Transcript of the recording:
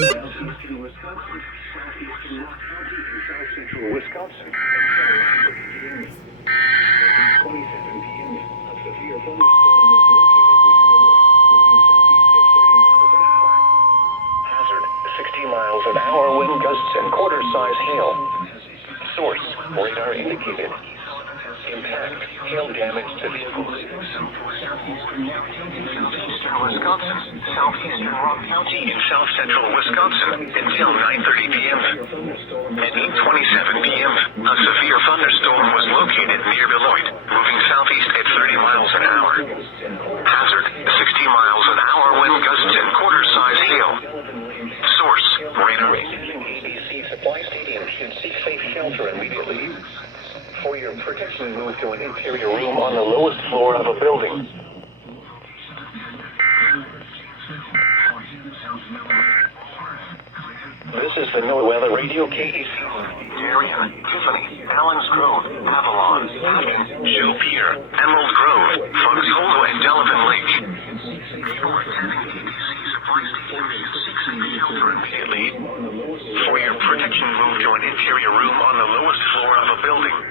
Southeastern Wisconsin, southeastern Rock County, and south central Wisconsin. And 27 p.m. A severe thunderstorm was located near Beloit, moving southeast at 30 miles an hour. Hazard: 60 miles an hour wind gusts and quarter-size hail. Source: radar indicated. Impact: hail damage to vehicles. Southeastern Wisconsin, southeastern Rock County, and south central Wisconsin until 9:30 p.m. At 8:27 p.m., a severe thunderstorm was located near Beloit, moving southeast at 30 miles an hour. Hazard: 60 miles an hour wind gusts and quarter-size hail. Source: radar indicating ABC Supply Stadium should seek safe shelter immediately. For your protection, move to an interior room on the lowest floor of a building. This is the NOAA Weather Radio KEC. Darien, Tiffany, Allens Grove, Avalon, Hampton, Show Pier, Emerald Grove, Foxholo, and Delavan Lake. People attending KEC Supply Stadium should seek safe shelter immediately. For your protection, move to an interior room on the lowest floor of a building.